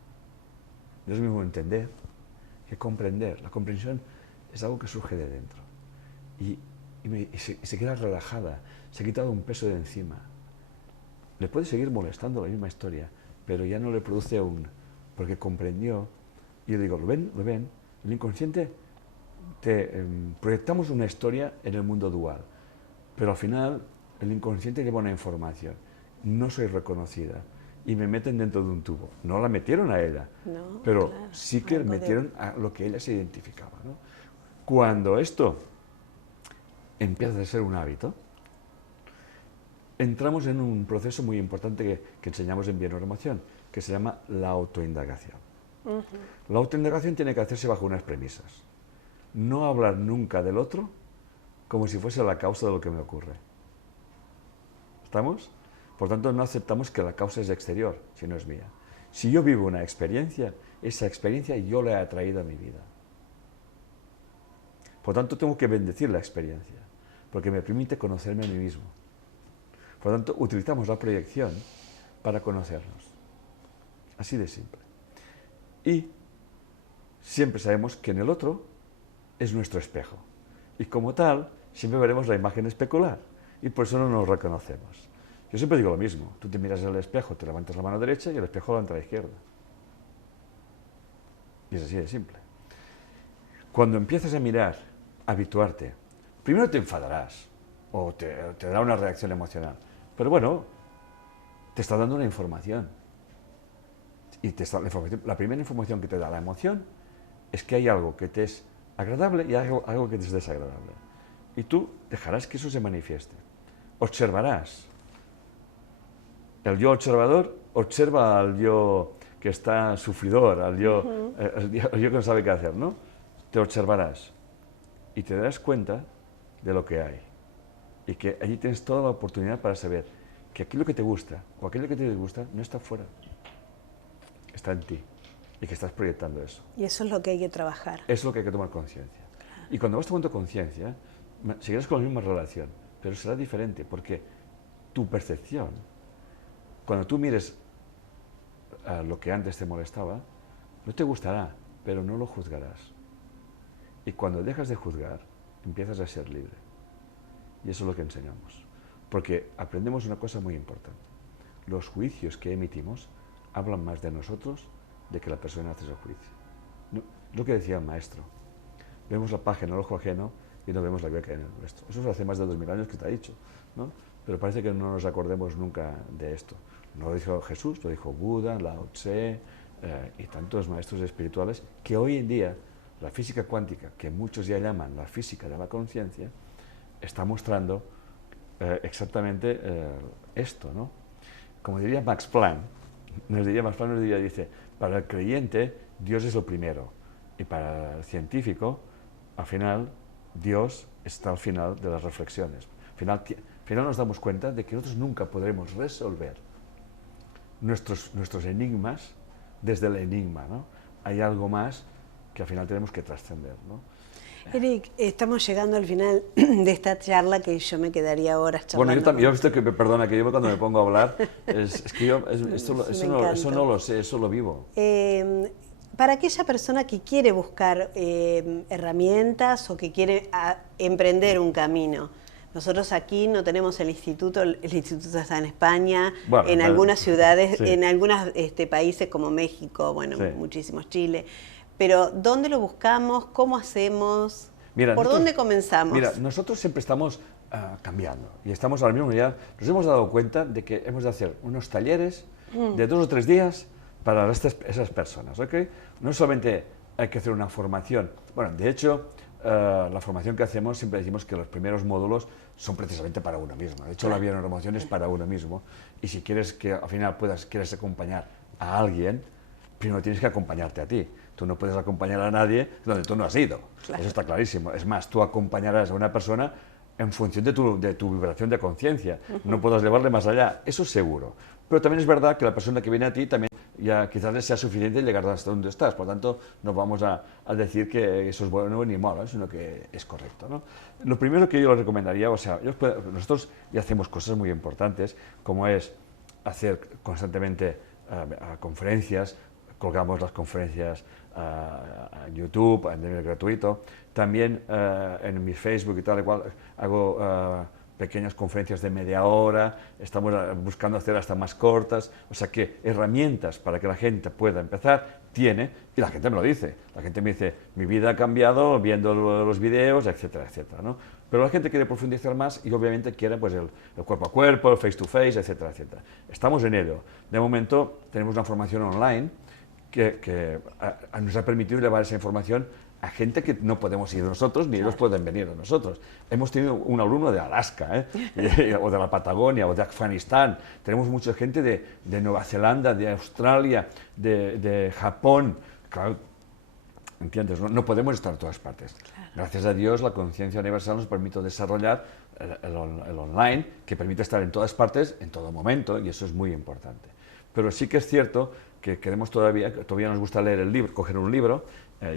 No es lo mismo entender que comprender. La comprensión es algo que surge de dentro. Y se queda relajada, se ha quitado un peso de encima. Le puede seguir molestando la misma historia, pero ya no le produce aún, porque comprendió. Y yo digo, ¿lo ven? ¿Lo ven? El inconsciente, proyectamos una historia en el mundo dual, pero al final el inconsciente lleva una información. No soy reconocida. Y me meten dentro de un tubo. No la metieron a ella, no, pero claro, sí que metieron a lo que ella se identificaba, ¿no? Cuando esto empieza a ser un hábito, entramos en un proceso muy importante que enseñamos en Bioneuroemoción, que se llama la autoindagación. La autoindagación tiene que hacerse bajo unas premisas. No hablar nunca del otro como si fuese la causa de lo que me ocurre. ¿Estamos? Por tanto, no aceptamos que la causa es exterior, si no es mía. Si yo vivo una experiencia, esa experiencia yo la he atraído a mi vida. Por tanto, tengo que bendecir la experiencia, porque me permite conocerme a mí mismo. Por tanto, utilizamos la proyección para conocernos. Así de simple. Y siempre sabemos que en el otro es nuestro espejo. Y como tal, siempre veremos la imagen especular. Y por eso no nos reconocemos. Yo siempre digo lo mismo. Tú te miras en el espejo, te levantas la mano derecha y el espejo levanta la izquierda. Y es así de simple. Cuando empiezas a mirar, a habituarte, primero te enfadarás o te dará una reacción emocional. Pero bueno, te está dando una información. Y la primera información que te da la emoción es que hay algo que te es agradable y algo que te es desagradable. Y tú dejarás que eso se manifieste. Observarás. El yo observador observa al yo que está sufridor, al yo, el yo que no sabe qué hacer, ¿no? Te observarás y te darás cuenta de lo que hay. Y que allí tienes toda la oportunidad para saber que aquello que te gusta o aquello que te disgusta no está fuera, está en ti y que estás proyectando eso. Y eso es lo que hay que trabajar. Eso es lo que hay que tomar conciencia. Claro. Y cuando vas tomando conciencia, seguirás con la misma relación, pero será diferente porque tu percepción, cuando tú mires a lo que antes te molestaba, no te gustará, pero no lo juzgarás. Y cuando dejas de juzgar, empiezas a ser libre. Y eso es lo que enseñamos. Porque aprendemos una cosa muy importante. Los juicios que emitimos hablan más de nosotros de que la persona hace ese juicio. No, lo que decía el maestro. Vemos la paja en el ojo ajeno y no vemos la viga que hay en el nuestro. Eso hace más de 2000 años que está dicho, ¿no? Pero parece que no nos acordemos nunca de esto. No lo dijo Jesús, lo dijo Buda, Lao Tse y tantos maestros espirituales que hoy en día la física cuántica, que muchos ya llaman la física de la conciencia, está mostrando exactamente esto, ¿no? Como diría Max Planck, dice, para el creyente Dios es lo primero y para el científico, al final, Dios está al final de las reflexiones. Al final nos damos cuenta de que nosotros nunca podremos resolver nuestros enigmas desde el enigma, ¿no? Hay algo más que al final tenemos que trascender, ¿no? Eric, estamos llegando al final de esta charla que yo me quedaría horas charlando. Bueno, yo también, perdona, que yo cuando me pongo a hablar, es que yo eso no lo sé, eso lo vivo. Para aquella persona que quiere buscar herramientas o que quiere emprender un camino, Nosotros aquí no tenemos el instituto está en España, bueno, en algunas ciudades, sí. en algunos países como México, bueno, Sí. muchísimos, Chile. Pero ¿dónde lo buscamos? ¿Cómo hacemos? Mira, ¿Por dónde comenzamos? Mira, nosotros siempre estamos cambiando y estamos ahora mismo ya, nos hemos dado cuenta de que hemos de hacer unos talleres de 2 o 3 días para esas personas, ¿ok? No solamente hay que hacer una formación, bueno, de hecho, la formación que hacemos siempre decimos que los primeros módulos son precisamente para uno mismo. De hecho, la bioneuromoción es para uno mismo y si quieres que al final quieres acompañar a alguien, primero tienes que acompañarte a ti. Tú no puedes acompañar a nadie donde tú no has ido. Claro. Eso está clarísimo. Es más, tú acompañarás a una persona en función de tu vibración de conciencia. No puedas llevarle más allá, eso seguro. Pero también es verdad que la persona que viene a ti también ya quizás les sea suficiente llegar hasta donde estás. Por lo tanto, no vamos a decir que eso es bueno ni malo, sino que es correcto, ¿no? Lo primero que yo les recomendaría, o sea, nosotros ya hacemos cosas muy importantes, como es hacer constantemente conferencias, colgamos las conferencias a YouTube, a nivel gratuito. También en mi Facebook y tal, igual hago pequeñas conferencias de media hora, estamos buscando hacer hasta más cortas, o sea que herramientas para que la gente pueda empezar tiene, y la gente me lo dice, la gente me dice, mi vida ha cambiado viendo los videos, etcétera, etcétera, ¿no? Pero la gente quiere profundizar más y obviamente quiere pues el cuerpo a cuerpo, el face to face, etcétera, etcétera. Estamos en ello. De momento tenemos una formación online que nos ha permitido llevar esa información a gente que no podemos ir nosotros, ni ellos pueden venir a nosotros. Hemos tenido un alumno de Alaska, o de la Patagonia, o de Afganistán. Tenemos mucha gente de Nueva Zelanda, de Australia, de Japón. Claro, ¿entiendes? No podemos estar en todas partes. Claro. Gracias a Dios, la conciencia universal nos permite desarrollar el online, que permite estar en todas partes, en todo momento, y eso es muy importante. Pero sí que es cierto que queremos todavía nos gusta leer el libro, coger un libro,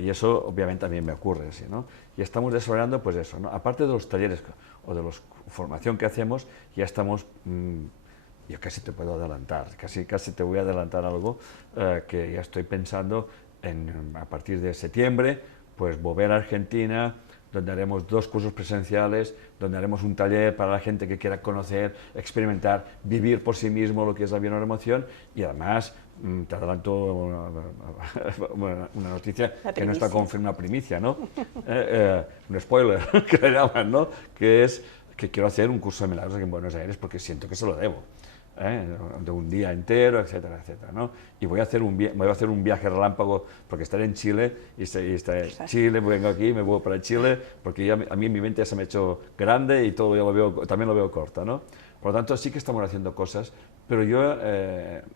y eso obviamente también me ocurre, ¿sí, no? Y estamos desarrollando pues eso, ¿no? Aparte de los talleres o de la formación que hacemos, ya estamos, yo casi te puedo adelantar, casi te voy a adelantar algo que ya estoy pensando a partir de septiembre, pues volver a Argentina, donde haremos 2 cursos presenciales, donde haremos un taller para la gente que quiera conocer, experimentar, vivir por sí mismo lo que es la bioneuromoción y además te adelanto una noticia que no está confirmada, una primicia, ¿no? Un spoiler, que le llaman, ¿no? Que es que quiero hacer un curso de milagros aquí en Buenos Aires porque siento que se lo debo. De un día entero, etcétera, etcétera, ¿no? Y voy a hacer un viaje relámpago porque estaré en Chile y Chile, vengo aquí, me voy para Chile porque ya, a mí mi mente ya se me ha hecho grande y todo ya también lo veo corto, ¿no? Por lo tanto, sí que estamos haciendo cosas, pero yo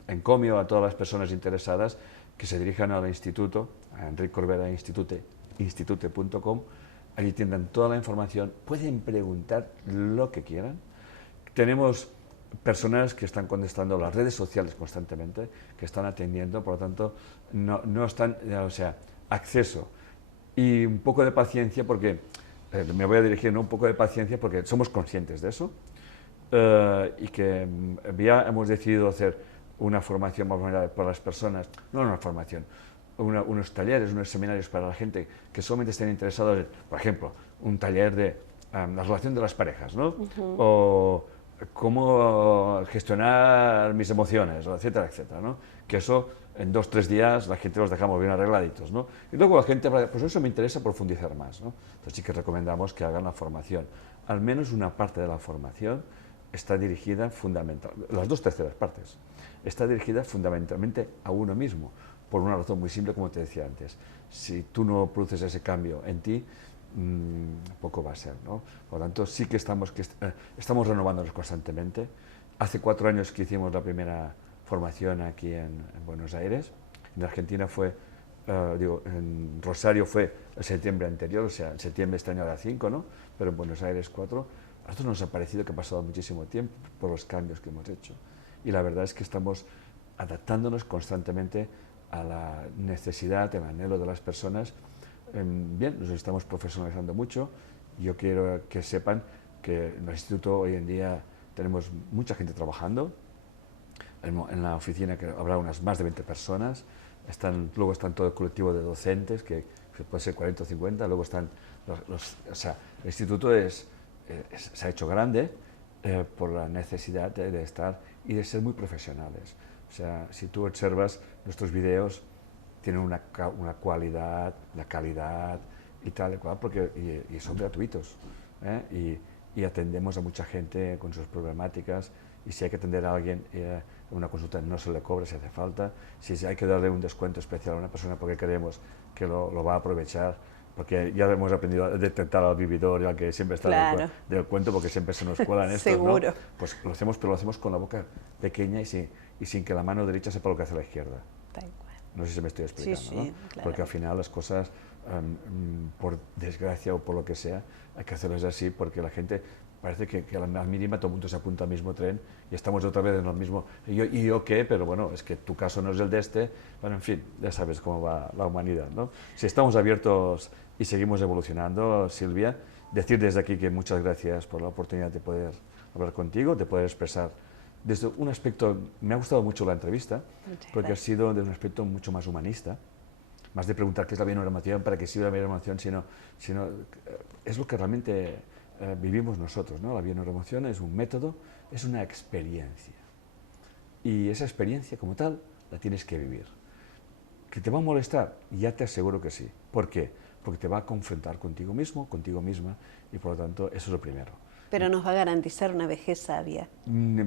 encomio a todas las personas interesadas que se dirijan al instituto, a Enric Corbera institute.com, allí tendrán toda la información, pueden preguntar lo que quieran. Tenemos personas que están contestando las redes sociales constantemente, que están atendiendo, por lo tanto, no están, o sea, acceso y un poco de paciencia, porque me voy a dirigir, ¿no? Un poco de paciencia porque somos conscientes de eso y que ya hemos decidido hacer una formación para las personas, no una formación, unos talleres, unos seminarios para la gente que solamente estén interesados en, por ejemplo, un taller de la relación de las parejas, ¿no? O cómo gestionar mis emociones, etcétera, etcétera, ¿no? Que eso en 2 o 3 días la gente los dejamos bien arregladitos, ¿no? Y luego la gente, pues eso me interesa profundizar más, ¿no? Entonces sí que recomendamos que hagan la formación. Al menos una parte de la formación está dirigida fundamentalmente, las 2/3 partes, está dirigida fundamentalmente a uno mismo, por una razón muy simple, como te decía antes. Si tú no produces ese cambio en ti, poco va a ser, ¿no? Por lo tanto, sí que estamos renovándonos constantemente. Hace 4 años que hicimos la primera formación aquí en Buenos Aires. En Argentina fue, en Rosario fue el septiembre anterior, o sea, en septiembre este año era 5, ¿no? Pero en Buenos Aires 4. A nosotros nos ha parecido que ha pasado muchísimo tiempo por los cambios que hemos hecho. Y la verdad es que estamos adaptándonos constantemente a la necesidad, al anhelo de las personas. Bien, nos estamos profesionalizando mucho. Yo quiero que sepan que en el instituto hoy en día tenemos mucha gente trabajando. En la oficina que habrá unas más de 20 personas. Luego están todo el colectivo de docentes, que puede ser 40 o 50. Luego están o sea, el instituto es se ha hecho grande por la necesidad de estar y de ser muy profesionales. O sea, si tú observas nuestros videos, tienen una cualidad, la calidad y tal y cual, porque y son gratuitos, y atendemos a mucha gente con sus problemáticas, y si hay que atender a alguien en una consulta no se le cobra si hace falta, si hay que darle un descuento especial a una persona porque creemos que lo va a aprovechar, porque ya hemos aprendido a detectar al vividor y al que siempre está del cuento, porque siempre se nos cuelan estos, Seguro. ¿no? Pues lo hacemos, pero lo hacemos con la boca pequeña y sin que la mano derecha sepa lo que hace la izquierda. Tal cual. No sé si me estoy explicando, sí, ¿no? Claro. Porque al final las cosas, por desgracia o por lo que sea, hay que hacerlas así, porque la gente parece que a la más mínima todo el mundo se apunta al mismo tren y estamos otra vez en lo mismo. ¿Y yo qué? Pero bueno, es que tu caso no es el de este. Bueno, en fin, ya sabes cómo va la humanidad, ¿no? Si estamos abiertos y seguimos evolucionando, Silvia, decir desde aquí que muchas gracias por la oportunidad de poder hablar contigo, de poder expresar desde un aspecto. Me ha gustado mucho la entrevista, porque ha sido de un aspecto mucho más humanista, más de preguntar qué es la bioneuroemoción, para qué sirve la bioneuroemoción, sino es lo que realmente vivimos nosotros, ¿no? La bioneuroemoción es un método, es una experiencia, y esa experiencia como tal la tienes que vivir. ¿Que te va a molestar? Ya te aseguro que sí. ¿Por qué? Porque te va a confrontar contigo mismo, contigo misma, y por lo tanto eso es lo primero. Pero nos va a garantizar una vejez sabia.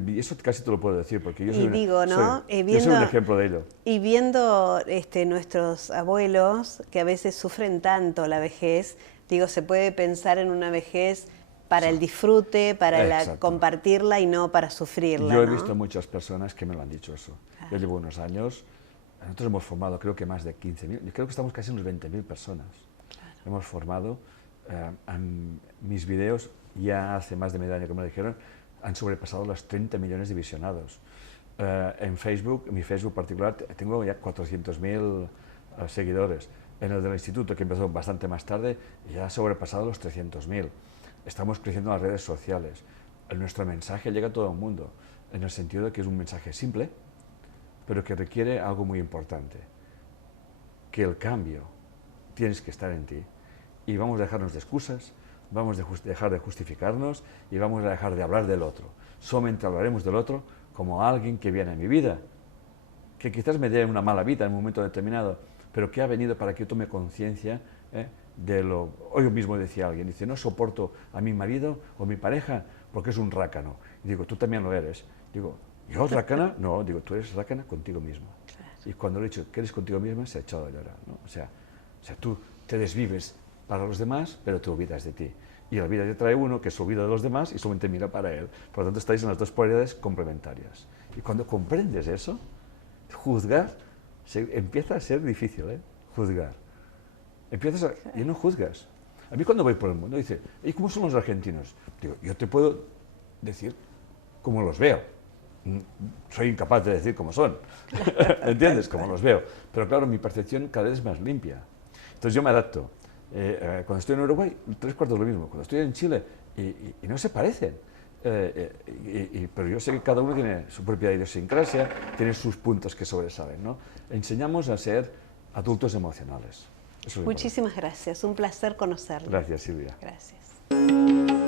Eso casi te lo puedo decir, porque yo soy un ejemplo de ello. Y viendo nuestros abuelos, que a veces sufren tanto la vejez, digo, se puede pensar en una vejez para el disfrute, para compartirla y no para sufrirla. Yo he visto muchas personas que me lo han dicho eso. Yo llevo unos años, nosotros hemos formado creo que más de 15.000, creo que estamos casi en unos 20.000 personas. Hemos formado, mis videos ya hace más de medio año que me lo dijeron, han sobrepasado los 30 millones de visionados. En Facebook, en mi Facebook particular, tengo ya 400.000 seguidores. En el del instituto, que empezó bastante más tarde, ya ha sobrepasado los 300.000. Estamos creciendo en las redes sociales. Nuestro mensaje llega a todo el mundo, en el sentido de que es un mensaje simple, pero que requiere algo muy importante, que el cambio tienes que estar en ti. Y vamos a dejarnos de excusas, vamos a dejar de justificarnos y vamos a dejar de hablar del otro. Solamente hablaremos del otro como alguien que viene a mi vida, que quizás me dé una mala vida en un momento determinado, pero que ha venido para que yo tome conciencia de lo... Hoy mismo decía alguien, dice, no soporto a mi marido o mi pareja porque es un rácano. Y digo, tú también lo eres. Digo, ¿yo rácana? No, digo, tú eres rácana contigo mismo. Claro. Y cuando le he dicho que eres contigo misma, se ha echado a llorar, ¿no? O sea, tú te desvives para los demás, pero te olvidas de ti. Y la vida te trae uno que se olvida de los demás y solamente mira para él. Por lo tanto, estáis en las dos polaridades complementarias. Y cuando comprendes eso, juzgar empieza a ser difícil, juzgar. Y no juzgas. A mí cuando voy por el mundo, dice, ¿y cómo son los argentinos? Digo, yo te puedo decir cómo los veo. Soy incapaz de decir cómo son. ¿Entiendes? Cómo los veo. Pero claro, mi percepción cada vez es más limpia. Entonces yo me adapto. Cuando estoy en Uruguay, 3/4 lo mismo. Cuando estoy en Chile, y no se parecen. Pero yo sé que cada uno tiene su propia idiosincrasia, tiene sus puntos que sobresalen, ¿no? Enseñamos a ser adultos emocionales. Muchísimas gracias, un placer conocerlo. Gracias, Silvia. Gracias.